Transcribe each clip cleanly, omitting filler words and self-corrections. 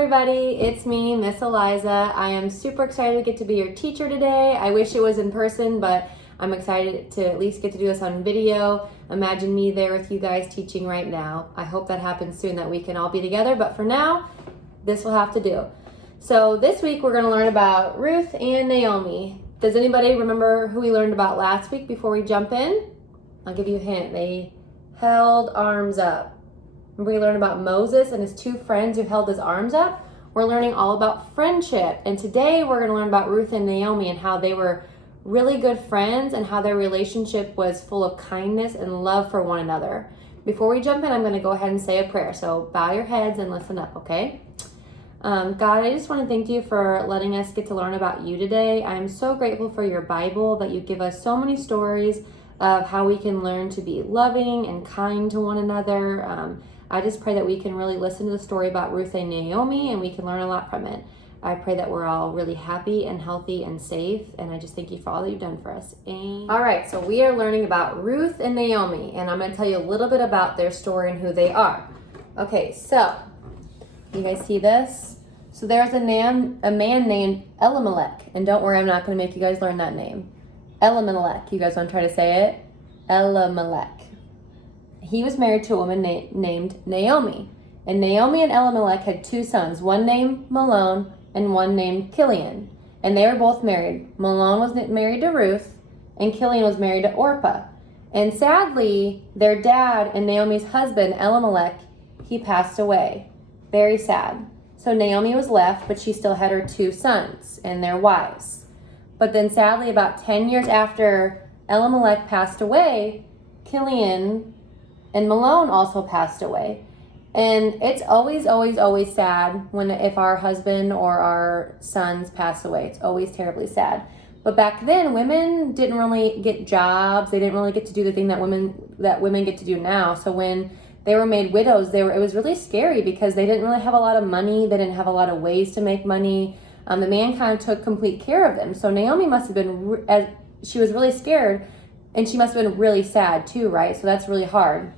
everybody, it's me, Miss Eliza. I am super excited to get to be your teacher today. I wish it was in person, but I'm excited to at least get to do this on video. Imagine me there with you guys teaching right now. I hope that happens soon, that we can all be together, but for now, this will have to do. So this week we're going to learn about Ruth and Naomi. Does anybody remember who we learned about last week before we jump in? I'll give you a hint. They held arms up. Remember we learned about Moses and his two friends who held his arms up? We're learning all about friendship. And today we're going to learn about Ruth and Naomi and how they were really good friends and how their relationship was full of kindness and love for one another. Before we jump in, I'm going to go ahead and say a prayer. So bow your heads and listen up, okay? God, I just want to thank you for letting us get to learn about you today. I'm so grateful for your Bible, that you give us so many stories of how we can learn to be loving and kind to one another. I just pray that we can really listen to the story about Ruth and Naomi and we can learn a lot from it. I pray that we're all really happy and healthy and safe, and I just thank you for all that you've done for us. Amen. All right, so we are learning about Ruth and Naomi, and I'm going to tell you a little bit about their story and who they are. Okay, so you guys see this? So there's a man named Elimelech, and don't worry, I'm not going to make you guys learn that name. Elimelech. You guys want to try to say it? Elimelech. He was married to a woman named Naomi. And Naomi and Elimelech had two sons, one named Malone and one named Kilian. And they were both married. Malone was married to Ruth, and Kilian was married to Orpah. And sadly, their dad and Naomi's husband, Elimelech, he passed away. Very sad. So Naomi was left, but she still had her two sons and their wives. But then sadly, about 10 years after Elimelech passed away, Kilian and Malone also passed away. And it's always sad if our husband or our sons pass away. It's always terribly sad. But back then, women didn't really get jobs. They didn't really get to do the thing that women get to do now. So when they were made widows, it was really scary because they didn't really have a lot of money. They didn't have a lot of ways to make money. The man kind of took complete care of them. So Naomi must have been, she was really scared, and she must have been really sad too, right? So that's really hard.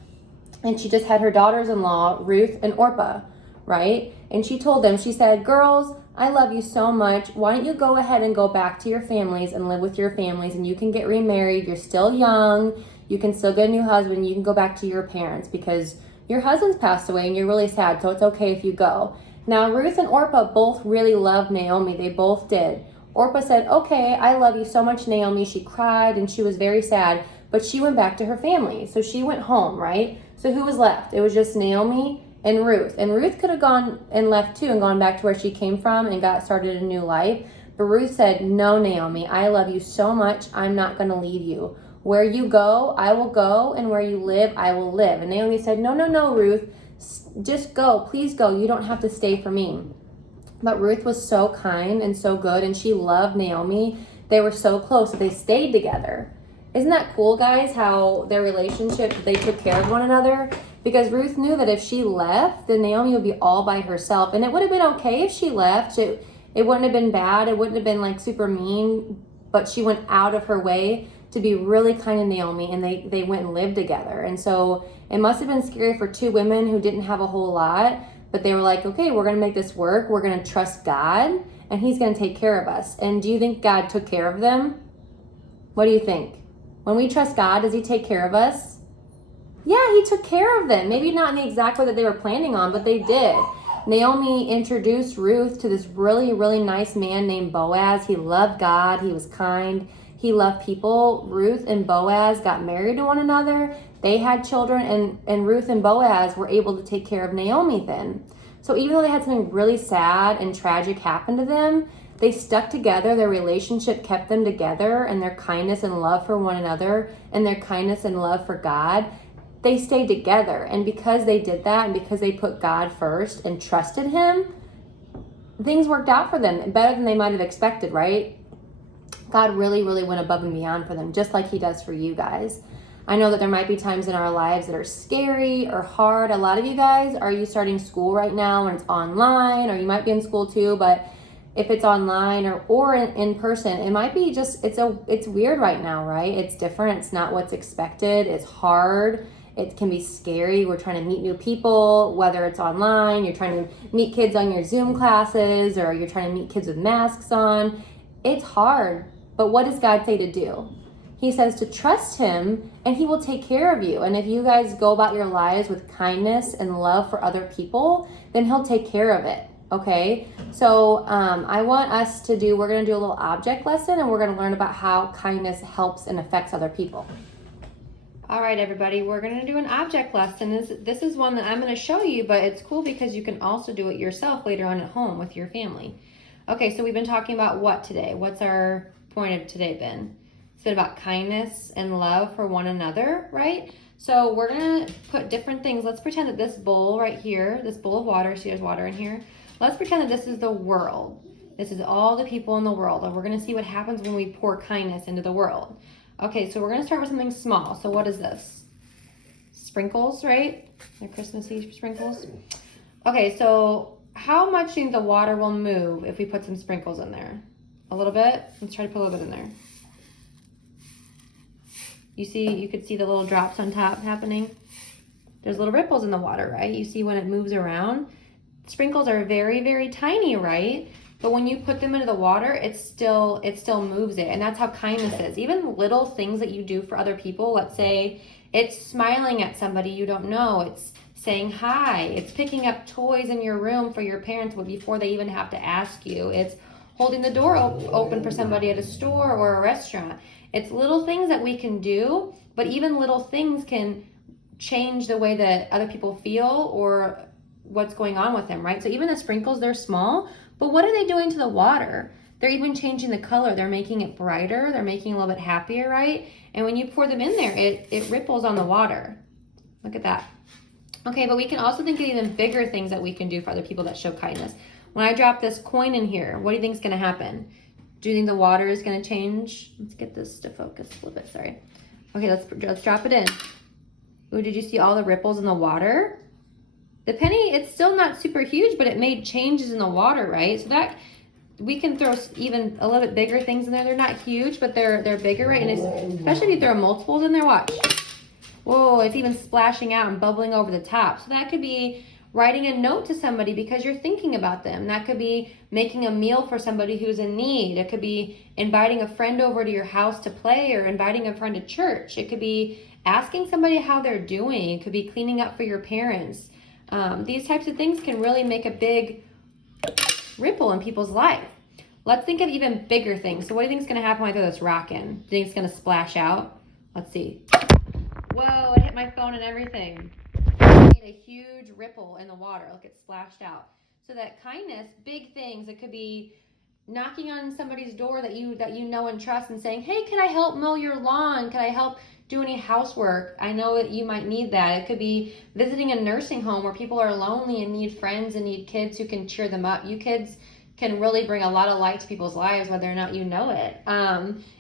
And she just had her daughters-in-law, Ruth and Orpah, right? And she told them, she said, girls, I love you so much. Why don't you go ahead and go back to your families and live with your families, and you can get remarried. You're still young. You can still get a new husband. You can go back to your parents because your husband's passed away and you're really sad, so it's okay if you go. Now, Ruth and Orpah both really loved Naomi. They both did. Orpah said, okay, I love you so much, Naomi. She cried and she was very sad, but she went back to her family. So she went home, right? So who was left? It was just Naomi and Ruth. And Ruth could have gone and left too and gone back to where she came from and got started a new life. But Ruth said, no, Naomi, I love you so much. I'm not going to leave you. Where you go, I will go, and where you live, I will live. And Naomi said, no, Ruth, just go. Please go. You don't have to stay for me. But Ruth was so kind and so good, and she loved Naomi. They were so close, so they stayed together. Isn't that cool, guys, how their relationship, they took care of one another? Because Ruth knew that if she left, then Naomi would be all by herself. And it would have been okay if she left. It wouldn't have been bad. It wouldn't have been like super mean. But she went out of her way to be really kind to Naomi, and they went and lived together. And so it must have been scary for two women who didn't have a whole lot. But they were like, okay, we're going to make this work. We're going to trust God, and he's going to take care of us. And do you think God took care of them? What do you think? When we trust God, does he take care of us? Yeah, he took care of them. Maybe not in the exact way that they were planning on, but they did. Naomi introduced Ruth to this really, really nice man named Boaz. He loved God. He was kind. He loved people. Ruth and Boaz got married to one another. They had children, and Ruth and Boaz were able to take care of Naomi then. So even though they had something really sad and tragic happen to them, they stuck together. Their relationship kept them together, and their kindness and love for one another and their kindness and love for God, they stayed together. And because they did that, and because they put God first and trusted him, things worked out for them better than they might have expected, right? God really, really went above and beyond for them, just like he does for you guys. I know that there might be times in our lives that are scary or hard. A lot of you guys, are you starting school right now and it's online, or you might be in school too, but if it's online or in person, it might be just, it's weird right now, right? It's different. It's not what's expected. It's hard. It can be scary. We're trying to meet new people, whether it's online, you're trying to meet kids on your Zoom classes, or you're trying to meet kids with masks on. It's hard, but what does God say to do? He says to trust him and he will take care of you. And if you guys go about your lives with kindness and love for other people, then he'll take care of it. Okay, so I want us to we're going to do a little object lesson, and we're going to learn about how kindness helps and affects other people. All right, everybody, we're going to do an object lesson. This is one that I'm going to show you, but it's cool because you can also do it yourself later on at home with your family. Okay, so we've been talking about what today? What's our point of today been? It's been about kindness and love for one another, right? So we're going to put different things. Let's pretend that this bowl right here, this bowl of water, see there's water in here. Let's pretend that this is the world. This is all the people in the world, and we're going to see what happens when we pour kindness into the world. Okay, so we're going to start with something small. So what is this? Sprinkles, right? They're Christmassy sprinkles. Okay, so how much do you think the water will move if we put some sprinkles in there? A little bit? Let's try to put a little bit in there. You could see the little drops on top happening. There's little ripples in the water, right? You see when it moves around. Sprinkles are very, very tiny, right? But when you put them into the water, it still moves it. And that's how kindness is. Even little things that you do for other people, let's say it's smiling at somebody you don't know, it's saying hi, it's picking up toys in your room for your parents before they even have to ask you, it's holding the door open for somebody at a store or a restaurant. It's little things that we can do, but even little things can change the way that other people feel or what's going on with them, right? So even the sprinkles, they're small, but what are they doing to the water? They're even changing the color. They're making it brighter. They're making it a little bit happier, right? And when you pour them in there, it ripples on the water. Look at that. Okay, but we can also think of even bigger things that we can do for other people that show kindness. When I drop this coin in here, what do you think is going to happen? Do you think the water is going to change? Let's get this to focus a little bit, sorry. Okay, let's drop it in. Ooh, did you see all the ripples in the water? The penny, it's still not super huge, but it made changes in the water, right? So that we can throw even a little bit bigger things in there. They're not huge, but they're bigger, right? And especially if you throw multiples in there, watch. Whoa, it's even splashing out and bubbling over the top. So that could be writing a note to somebody because you're thinking about them. That could be making a meal for somebody who's in need. It could be inviting a friend over to your house to play or inviting a friend to church. It could be asking somebody how they're doing. It could be cleaning up for your parents. These types of things can really make a big ripple in people's life. Let's think of even bigger things. So what do you think is going to happen when I throw this rock in? Do you think it's going to splash out? Let's see. Whoa, it hit my phone and everything. It made a huge ripple in the water. Look, it splashed out. So that kindness, big things, it could be knocking on somebody's door that you know and trust and saying, hey, can I help mow your lawn? Can I help do any housework? I know that you might need that. It could be visiting a nursing home where people are lonely and need friends and need kids who can cheer them up. You kids can really bring a lot of light to people's lives, whether or not you know it.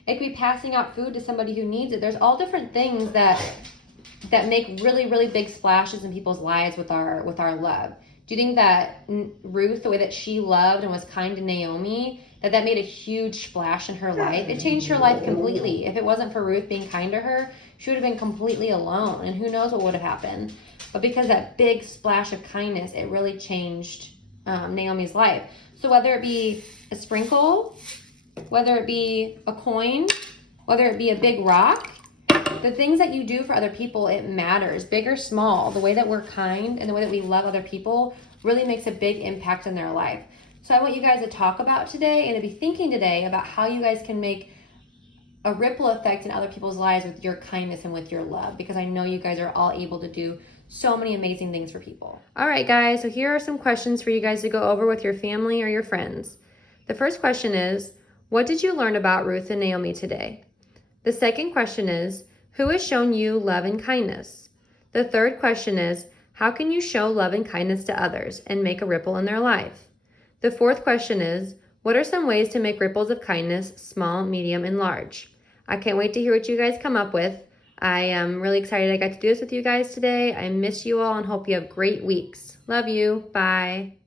It could be passing out food to somebody who needs it. There's all different things that make really, really big splashes in people's lives with our love. Do you think that Ruth, the way that she loved and was kind to Naomi, that made a huge splash in her life? It changed her life completely. If it wasn't for Ruth being kind to her, she would have been completely alone, and who knows what would have happened. But because that big splash of kindness, it really changed Naomi's life. So whether it be a sprinkle, whether it be a coin, whether it be a big rock, the things that you do for other people, it matters, big or small. The way that we're kind and the way that we love other people really makes a big impact in their life. So I want you guys to talk about today and to be thinking today about how you guys can make a ripple effect in other people's lives with your kindness and with your love, because I know you guys are all able to do so many amazing things for people. All right, guys, so here are some questions for you guys to go over with your family or your friends. The first question is, what did you learn about Ruth and Naomi today? The second question is, who has shown you love and kindness? The third question is, how can you show love and kindness to others and make a ripple in their life? The fourth question is, what are some ways to make ripples of kindness, small, medium, and large? I can't wait to hear what you guys come up with. I am really excited I got to do this with you guys today. I miss you all and hope you have great weeks. Love you. Bye.